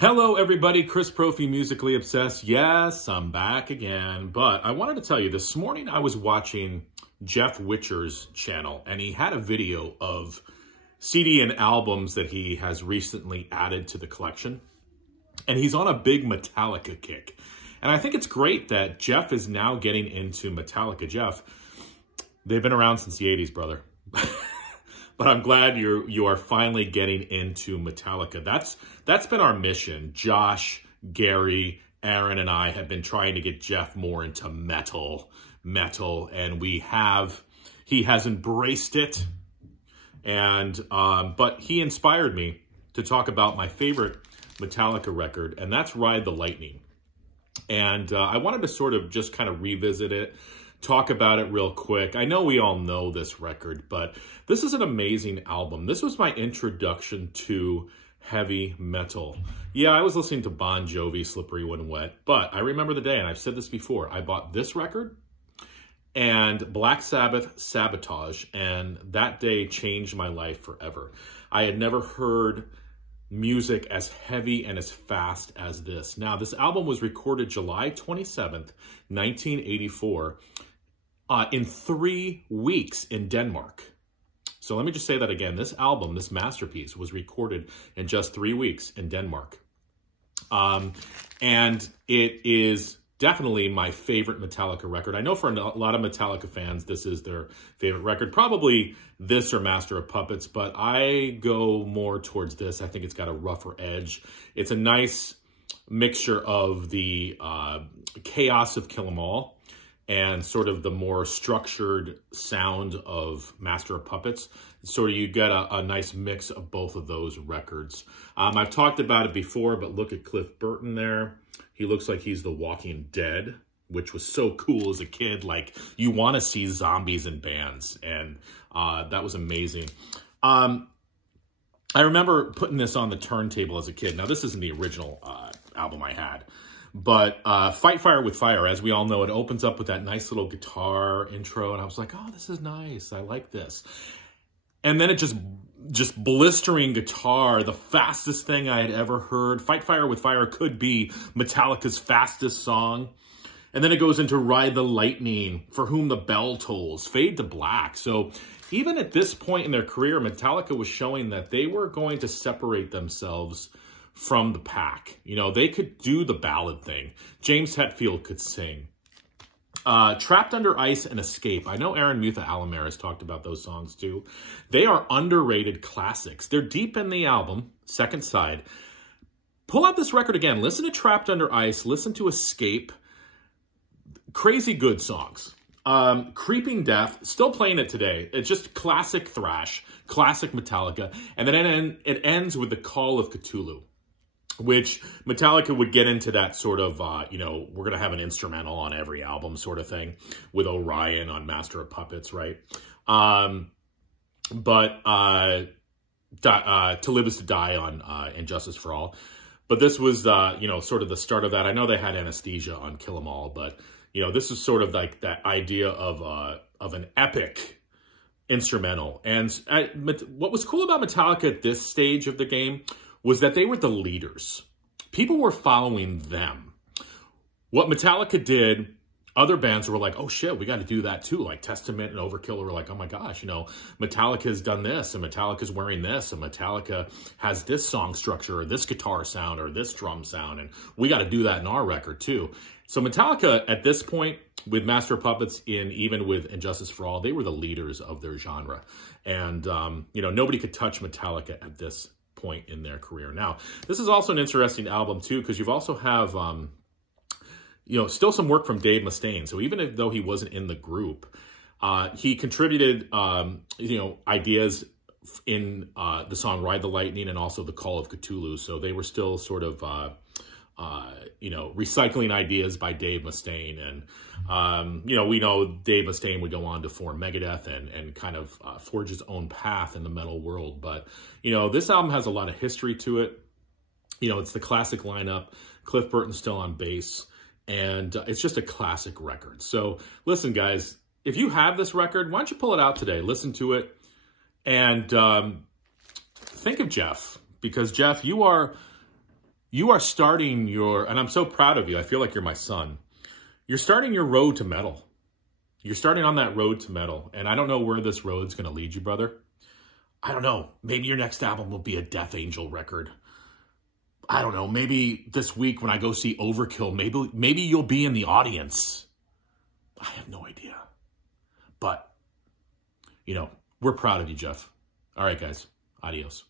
Hello everybody, Chris Profi, Musically Obsessed. Yes, I'm back again, but I wanted to tell you, this morning I was watching Jeff Whitcher's channel, and he had a video of CD and albums that he has recently added to the collection, and he's on a big Metallica kick. And I think it's great that Jeff is now getting into Metallica. Jeff, they've been around since the 80s, brother. But I'm glad you are finally getting into Metallica. That's been our mission. Josh, Gary, Aaron, and I have been trying to get Jeff more into metal, and he has embraced it. And but he inspired me to talk about my favorite Metallica record, and that's Ride the Lightning. And I wanted to sort of just kind of revisit it, talk about it real quick. I know we all know this record, but this is an amazing album. This was my introduction to heavy metal. Yeah, I was listening to Bon Jovi, Slippery When Wet, but I remember the day, and I've said this before, I bought this record and Black Sabbath, Sabotage, and that day changed my life forever. I had never heard music as heavy and as fast as this. Now, this album was recorded July 27th, 1984, in 3 weeks in Denmark. So let me just say that again. This album, this masterpiece, was recorded in just 3 weeks in Denmark. And it is definitely my favorite Metallica record. I know for a lot of Metallica fans, this is their favorite record. Probably this or Master of Puppets, but I go more towards this. I think it's got a rougher edge. It's a nice mixture of the chaos of Kill 'Em All and sort of the more structured sound of Master of Puppets. So you get a nice mix of both of those records. I've talked about it before, but look at Cliff Burton there. He looks like he's the Walking Dead, which was so cool as a kid. Like, you want to see zombies in bands, and that was amazing. I remember putting this on the turntable as a kid. Now, this isn't the original album I had, but Fight Fire with Fire, as we all know, it opens up with that nice little guitar intro, and I was like, oh, this is nice. I like this. And then it just blistering guitar, the fastest thing I had ever heard. Fight Fire with Fire could be Metallica's fastest song. And then it goes into Ride the Lightning, For Whom the Bell Tolls, Fade to Black. So even at this point in their career, Metallica was showing that they were going to separate themselves from the pack. You know, they could do the ballad thing. James Hetfield could sing. Trapped Under Ice and Escape. I know Aaron Mutha Alamere has talked about those songs too. They are underrated classics. They're deep in the album, second side. Pull out this record again. Listen to Trapped Under Ice. Listen to Escape. Crazy good songs. Creeping Death, still playing it today. It's just classic thrash, classic Metallica. And then it ends with The Call of Cthulhu, which Metallica would get into that sort of, you know, we're going to have an instrumental on every album sort of thing with Orion on Master of Puppets, right? To Live Is to Die on Injustice for All. But this was, you know, sort of the start of that. I know they had Anesthesia on Kill 'Em All, but, you know, this is sort of like that idea of an epic instrumental. And what was cool about Metallica at this stage of the game was that they were the leaders. People were following them. What Metallica did, other bands were like, oh shit, we got to do that too. Like Testament and Overkill were like, oh my gosh, you know, Metallica has done this, and Metallica's wearing this, and Metallica has this song structure, or this guitar sound, or this drum sound, and we got to do that in our record too. So Metallica, at this point, with Master of Puppets, even with Injustice for All, they were the leaders of their genre. And, you know, nobody could touch Metallica at this point in their career. Now, this is also an interesting album too, because you've also have, you know, still some work from Dave Mustaine. So even though he wasn't in the group, he contributed, you know, ideas in the song Ride the Lightning and also The Call of Cthulhu. So they were still sort of, you know, recycling ideas by Dave Mustaine. And, you know, we know Dave Mustaine would go on to form Megadeth and kind of forge his own path in the metal world. But, you know, this album has a lot of history to it. You know, it's the classic lineup. Cliff Burton's still on bass. And it's just a classic record. So, listen, guys, if you have this record, why don't you pull it out today? Listen to it. And think of Jeff. Because, Jeff, you are you are starting your, and I'm so proud of you. I feel like you're my son. You're starting your road to metal. You're starting on that road to metal. And I don't know where this road's going to lead you, brother. I don't know. Maybe your next album will be a Death Angel record. I don't know. Maybe this week when I go see Overkill, maybe you'll be in the audience. I have no idea. But, you know, we're proud of you, Jeff. All right, guys. Adios.